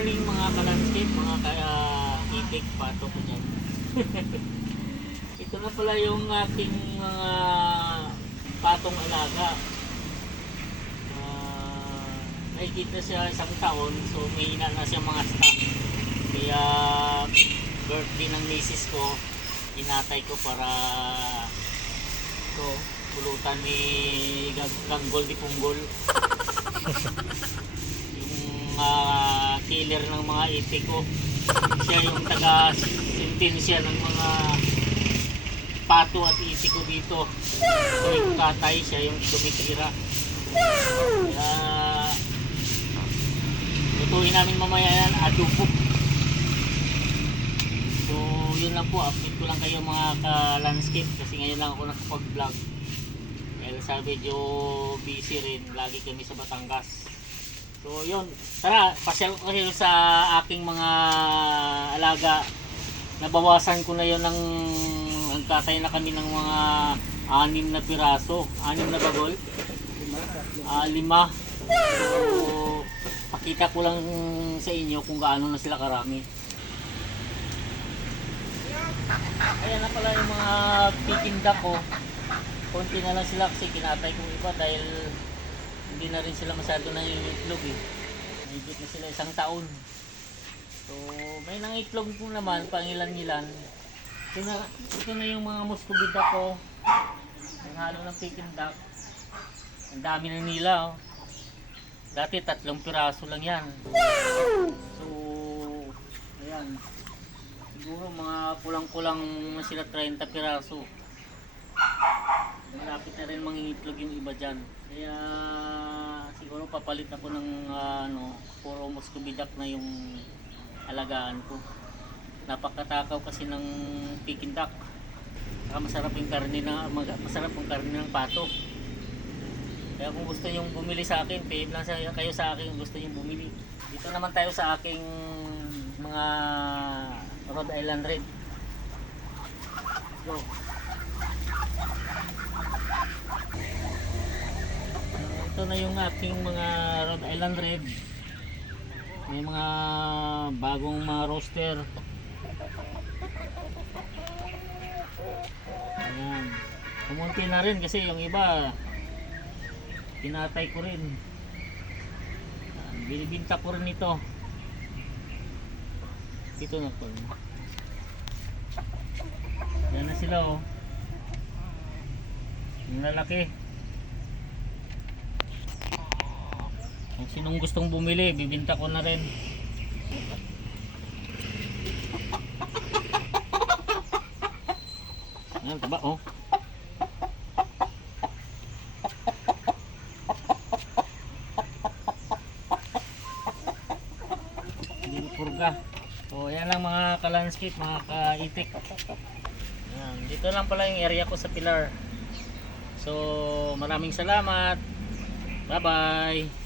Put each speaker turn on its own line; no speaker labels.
morning mga ka-landscape, mga ka-itik, patok niyan. Ito na pala yung ating mga uh, patong alaga. Ah, uh, nakikita siya isang taon, so may na siya mga stock. Kaya birthday ng misis ko, inatay ko para ko pulutan ni Ganggol di Punggol. yung uh, killer ng mga itik ko. Siya yung taga sentensya ng mga pato at itik ko dito. Yung katay, siya yung tumitira. Kaya lutuin namin mamaya yan, adobo. So yun lang po, update ko lang kayo mga ka-landscape kasi ngayon lang ako nakapag-vlog. Dahil sa medyo busy rin, lagi kami sa Batangas. So yun, tara, pasyal ko kayo sa aking mga alaga. Nabawasan ko na yun ng nagtatay na kami ng mga anim na piraso. Anim na bagol? Ah, lima. So, pakita ko lang sa inyo kung gaano na sila karami. Ayan na pala yung mga pikinda ko. Konti na lang sila kasi kinatay kong iba dahil hindi na rin sila masyado na yung itlog eh. Mahigit na sila isang taon. So, may nang itlog po naman, pangilan-ilan. Ito na, ito na yung mga muscovita ko. Ang halo ng peking duck. Ang dami na nila oh. Dati tatlong piraso lang yan. So, ayan. Siguro mga kulang-kulang sila 30 piraso. Malapit na rin mangingitlog yung iba dyan. Kaya siguro papalit ako ng ah, ano, puro muscovidac na yung alagaan ko. Napakatakaw kasi ng peking duck. Saka masarap yung karne na masarap ang karne ng pato. Kaya kung gusto nyo bumili sa akin, PM lang sa, kayo sa akin kung gusto nyo bumili. Dito naman tayo sa aking mga Rhode Island Red. Go. Na yung aking mga Rhode Island Red. May mga bagong mga roaster. Ayan. Kumunti na rin kasi yung iba tinatay ko rin. Binibinta ko rin ito. Ito na po. Yan na sila oh. Yung lalaki. Sinong gustong bumili, bibinta ko na rin. Ayan, taba oh. Purga. So, yan lang mga ka-landscape, mga ka-itik. Ayan, dito lang pala yung area ko sa Pilar. So, maraming salamat. Bye-bye.